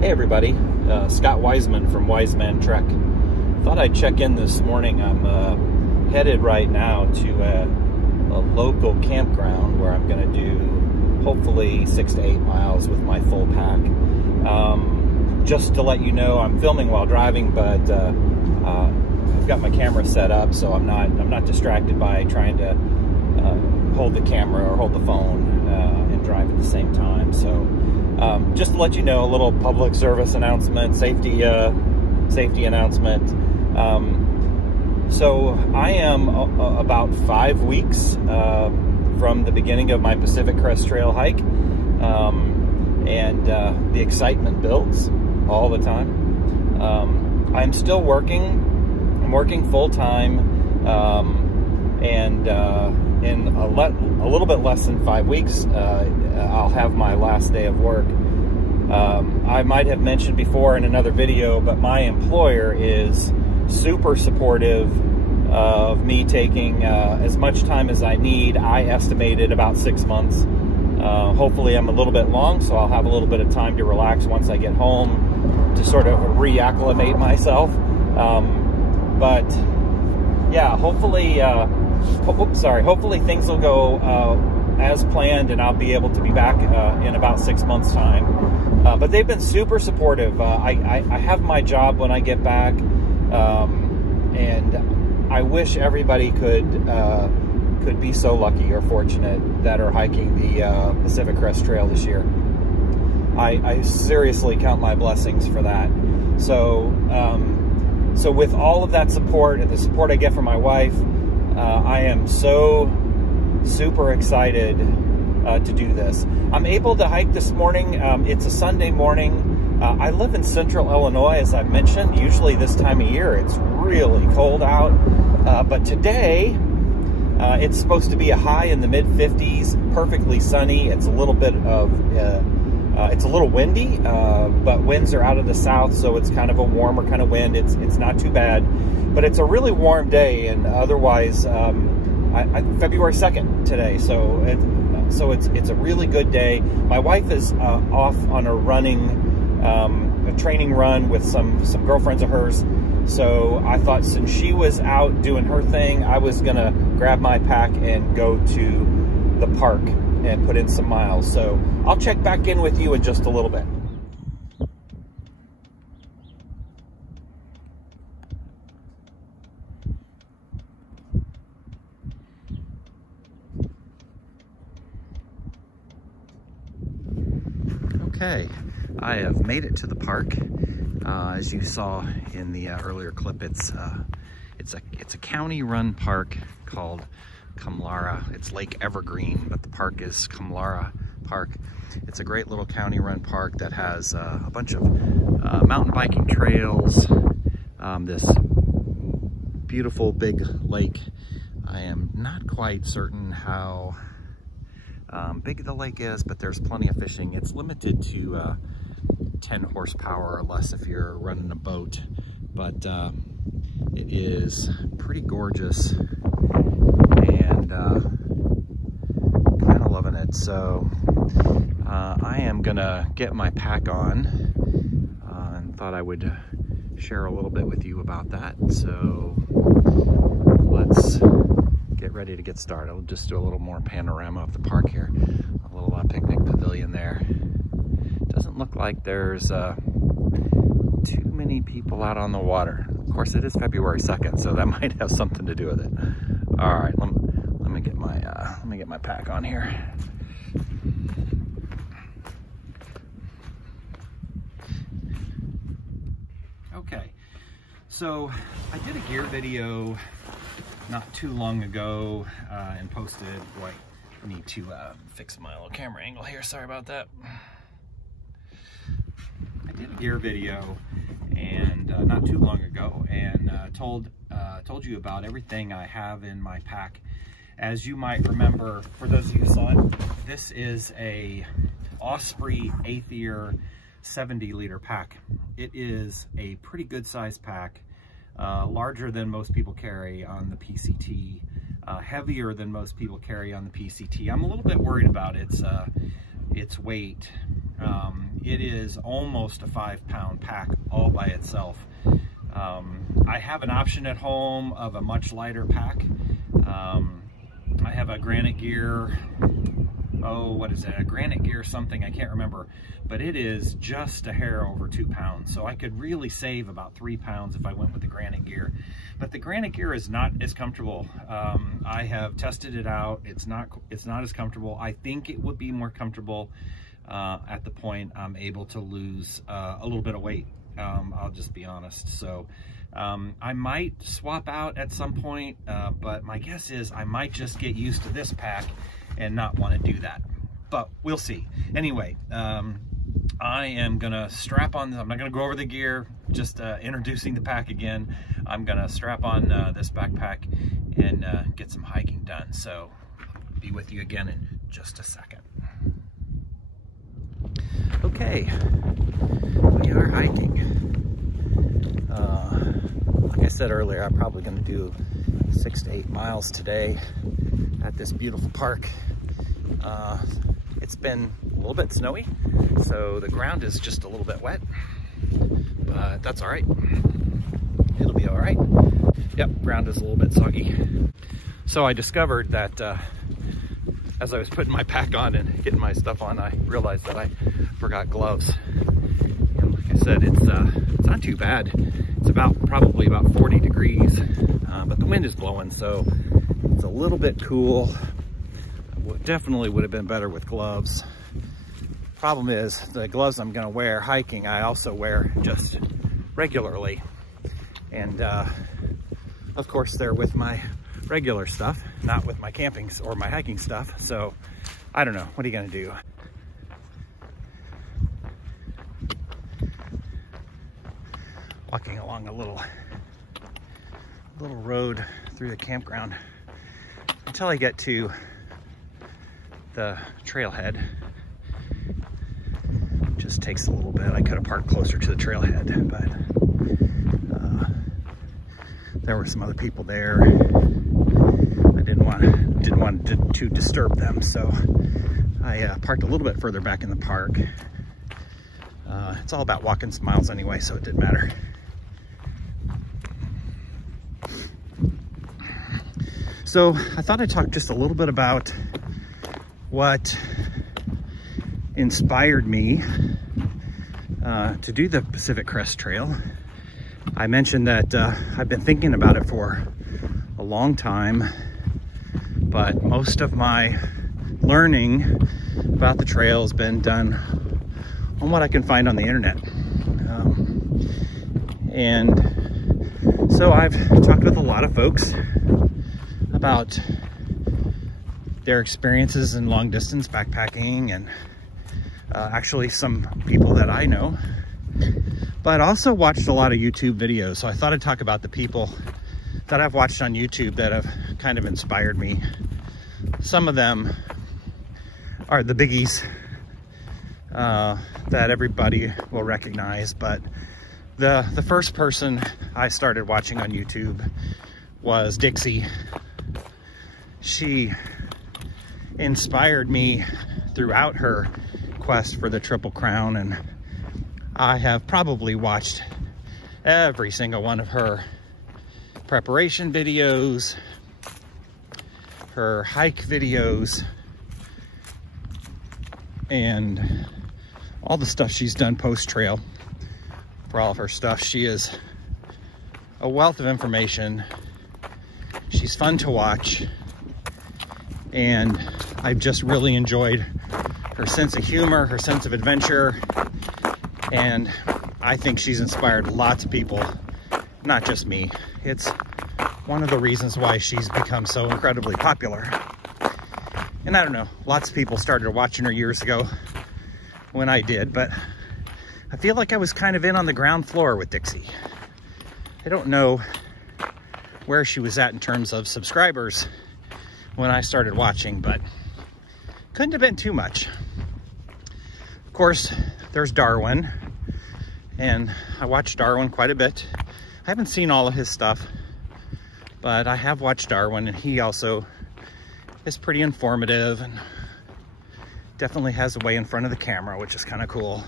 Hey everybody, Scott Wiseman from WiseManTrek. Thought I'd check in this morning. I'm headed right now to a local campground where I'm going to do hopefully 6 to 8 miles with my full pack. Just to let you know, I'm filming while driving, but I've got my camera set up, so I'm not distracted by trying to hold the camera or hold the phone and drive at the same time. So just to let you know, a little public service announcement, safety announcement. So I am about 5 weeks from the beginning of my Pacific Crest Trail hike, and the excitement builds all the time. I'm still working. I'm working full time, and in a little bit less than 5 weeks, I'll have my last day of work. I might have mentioned before in another video, but my employer is super supportive of me taking as much time as I need. I estimated about 6 months. Hopefully I'm a little bit long, so I'll have a little bit of time to relax once I get home to sort of reacclimate myself. But yeah, hopefully things will go as planned, and I'll be able to be back in about 6 months' time. But they've been super supportive. I have my job when I get back, and I wish everybody could be so lucky or fortunate that are hiking the Pacific Crest Trail this year. I seriously count my blessings for that. So with all of that support and the support I get from my wife, I am so super excited to do this. I'm able to hike this morning. It's a Sunday morning. I live in central Illinois, as I've mentioned. Usually this time of year it's really cold out, but today it's supposed to be a high in the mid-50s, perfectly sunny. It's a little bit of it's a little windy, but winds are out of the south, so it's kind of a warmer kind of wind. It's not too bad, but it's a really warm day. And otherwise, February 2nd today, so it's a really good day. My wife is off on a training run with some girlfriends of hers. So I thought, since she was out doing her thing, I was gonna grab my pack and go to the park and put in some miles. So I'll check back in with you in just a little bit. Okay, I have made it to the park. As you saw in the earlier clip, it's a county-run park called Lara. It's Lake Evergreen, but the park is Lara Park. It's a great little county-run park that has a bunch of mountain biking trails, this beautiful big lake. I am not quite certain how big the lake is, but there's plenty of fishing. It's limited to 10 horsepower or less if you're running a boat, but it is pretty gorgeous, and kind of loving it. So I am gonna get my pack on, and thought I would share a little bit with you about that. So let's get ready to get started. I'll just do a little more panorama of the park here. A little picnic pavilion there. Doesn't look like there's too many people out on the water. Of course, it is February 2nd, so that might have something to do with it. All right, let me get my pack on here. Okay, so I did a gear video not too long ago and posted. Boy, I need to fix my little camera angle here. Sorry about that. I did a gear video and not too long ago, and told you about everything I have in my pack. As you might remember, for those of you who saw it, this is a Osprey 8th year 70-liter pack. It is a pretty good sized pack, larger than most people carry on the PCT, heavier than most people carry on the PCT. I'm a little bit worried about its weight. it is almost a 5-pound pack all by itself. I have an option at home of a much lighter pack. I have a Granite Gear, oh, what is it? A Granite Gear something, I can't remember, but it is just a hair over 2 pounds. So I could really save about 3 pounds if I went with the Granite Gear. But the Granite Gear is not as comfortable. I have tested it out. It's not as comfortable. I think it would be more comfortable at the point I'm able to lose a little bit of weight. I'll just be honest. So I might swap out at some point, but my guess is I might just get used to this pack and not want to do that, but we'll see. Anyway, I am gonna strap on, I'm not gonna go over the gear, just introducing the pack again. I'm gonna strap on this backpack and get some hiking done. So I'll be with you again in just a second. Okay, we are hiking. Like I said earlier, I'm probably gonna do 6 to 8 miles today at this beautiful park. It's been a little bit snowy, so the ground is just a little bit wet, but that's all right. It'll be all right. Yep, ground is a little bit soggy. So I discovered that as I was putting my pack on and getting my stuff on, I realized that I forgot gloves. And like I said, it's not too bad. It's probably about 40 degrees, but the wind is blowing, so it's a little bit cool. Definitely would have been better with gloves. Problem is, the gloves I'm gonna wear hiking, I also wear just regularly. And of course they're with my regular stuff, not with my camping or my hiking stuff. So I don't know, what are you gonna do? Walking along a little road through the campground until I get to the trailhead. Just takes a little bit. I could have parked closer to the trailhead, but there were some other people there. I didn't want to disturb them, so I parked a little bit further back in the park. It's all about walking miles anyway, so it didn't matter. So I thought I'd talk just a little bit about what inspired me to do the Pacific Crest Trail. I mentioned that I've been thinking about it for a long time, but most of my learning about the trail has been done on what I can find on the internet. And so I've talked with a lot of folks about their experiences in long distance backpacking, and actually some people that I know, but also watched a lot of YouTube videos. So I thought I'd talk about the people that I've watched on YouTube that have kind of inspired me. Some of them are the biggies that everybody will recognize, but the first person I started watching on YouTube was Dixie. She inspired me throughout her quest for the Triple Crown, and I have probably watched every single one of her preparation videos, her hike videos, and all the stuff she's done post-trail. For all of her stuff, she is a wealth of information. She's fun to watch, and I've just really enjoyed her sense of humor, her sense of adventure, and I think she's inspired lots of people, not just me. It's one of the reasons why she's become so incredibly popular. And I don't know, lots of people started watching her years ago when I did, but I feel like I was kind of in on the ground floor with Dixie. I don't know where she was at in terms of subscribers when I started watching, but couldn't have been too much. Of course, there's Darwin, and I watched Darwin quite a bit. I haven't seen all of his stuff, but I have watched Darwin, and he also is pretty informative and definitely has a way in front of the camera, which is kind of cool.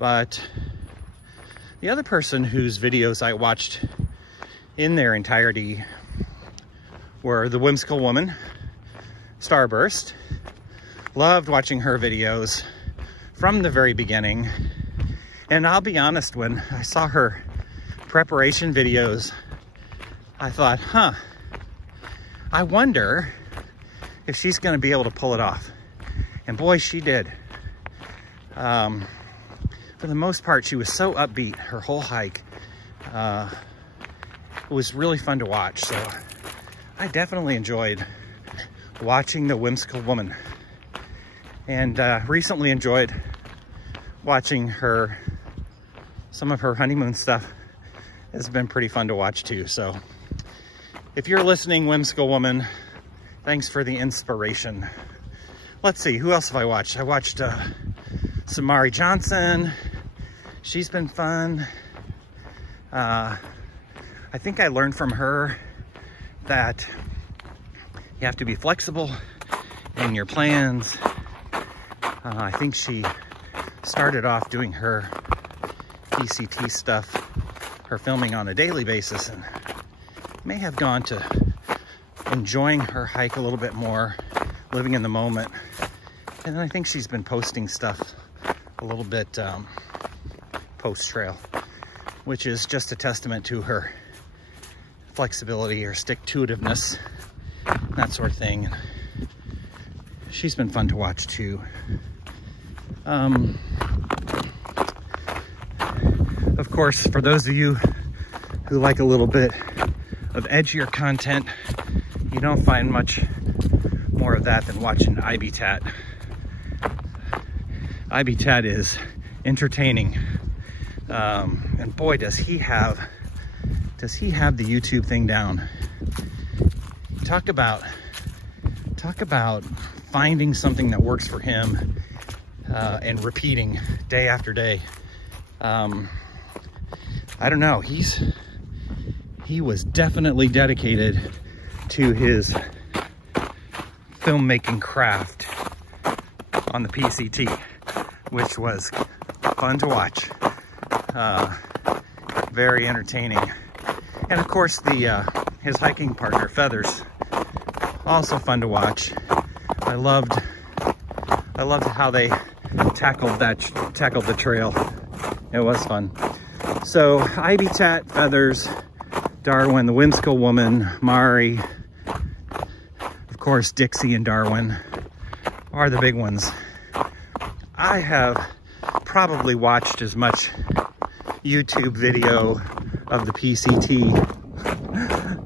But the other person whose videos I watched in their entirety were the Whimsical Woman, Starburst. Loved watching her videos from the very beginning. And I'll be honest, when I saw her preparation videos, I thought, I wonder if she's going to be able to pull it off. And boy, she did. For the most part, she was so upbeat her whole hike. It was really fun to watch. So I definitely enjoyed watching the Whimsical Woman. And recently enjoyed watching some of her honeymoon stuff. It's been pretty fun to watch too. So if you're listening, Whimsical Woman, thanks for the inspiration. Let's see, who else have I watched? I watched Samari Johnson. She's been fun. I think I learned from her that you have to be flexible in your plans. I think she started off doing her PCT stuff, her filming on a daily basis, and may have gone to enjoying her hike a little bit more, living in the moment. And then I think she's been posting stuff a little bit post-trail, which is just a testament to her flexibility or stick-to-itiveness, that sort of thing. She's been fun to watch too. Of course, for those of you who like a little bit of edgier content, you don't find much more of that than watching IBTAT. IBTAT is entertaining, and boy, does he have the YouTube thing down. Talk about finding something that works for him and repeating day after day. I don't know, he was definitely dedicated to his filmmaking craft on the PCT, which was fun to watch. Very entertaining. And of course, his hiking partner, Feathers, also fun to watch. I loved how they tackled the trail. It was fun. So IBTAT, Feathers, Darwin, the Whimsical Woman, Mari, of course Dixie and Darwin are the big ones. I have probably watched as much YouTube video of the PCT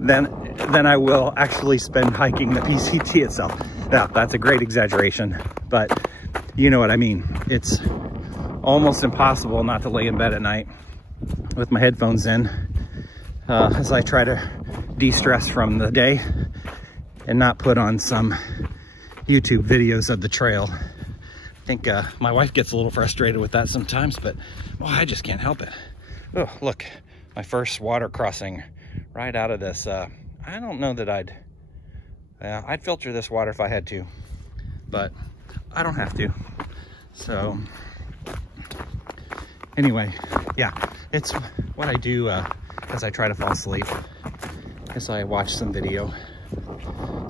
than I will actually spend hiking the PCT itself. Now, that's a great exaggeration, but you know what I mean. It's almost impossible not to lay in bed at night with my headphones in as I try to de-stress from the day and not put on some YouTube videos of the trail. I think my wife gets a little frustrated with that sometimes, but well, I just can't help it. Oh, look, my first water crossing right out of this. I don't know that I'd filter this water if I had to, but I don't have to. So anyway, yeah, it's what I do as I try to fall asleep, as I watch some video.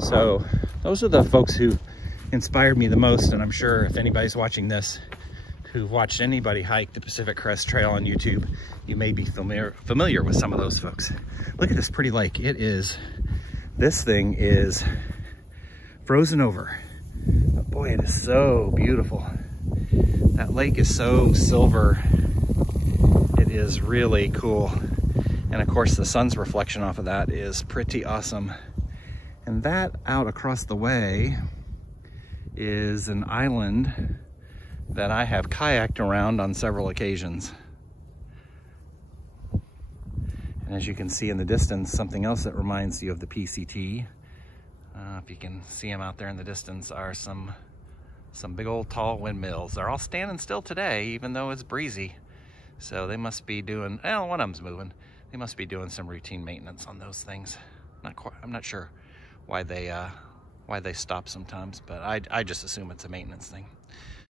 So those are the folks who inspired me the most, and I'm sure if anybody's watching this who watched anybody hike the Pacific Crest Trail on YouTube, you may be familiar with some of those folks. Look at this pretty lake. This thing is frozen over. But boy, it is so beautiful. That lake is so silver. It is really cool. And of course, the sun's reflection off of that is pretty awesome. And that out across the way is an island that I have kayaked around on several occasions. And as you can see in the distance, something else that reminds you of the PCT, if you can see them out there in the distance, are some big old tall windmills. They're all standing still today, even though it's breezy. So they must be doing, well, one of them's moving. They must be doing some routine maintenance on those things. I'm not sure why they stop sometimes, but I just assume it's a maintenance thing.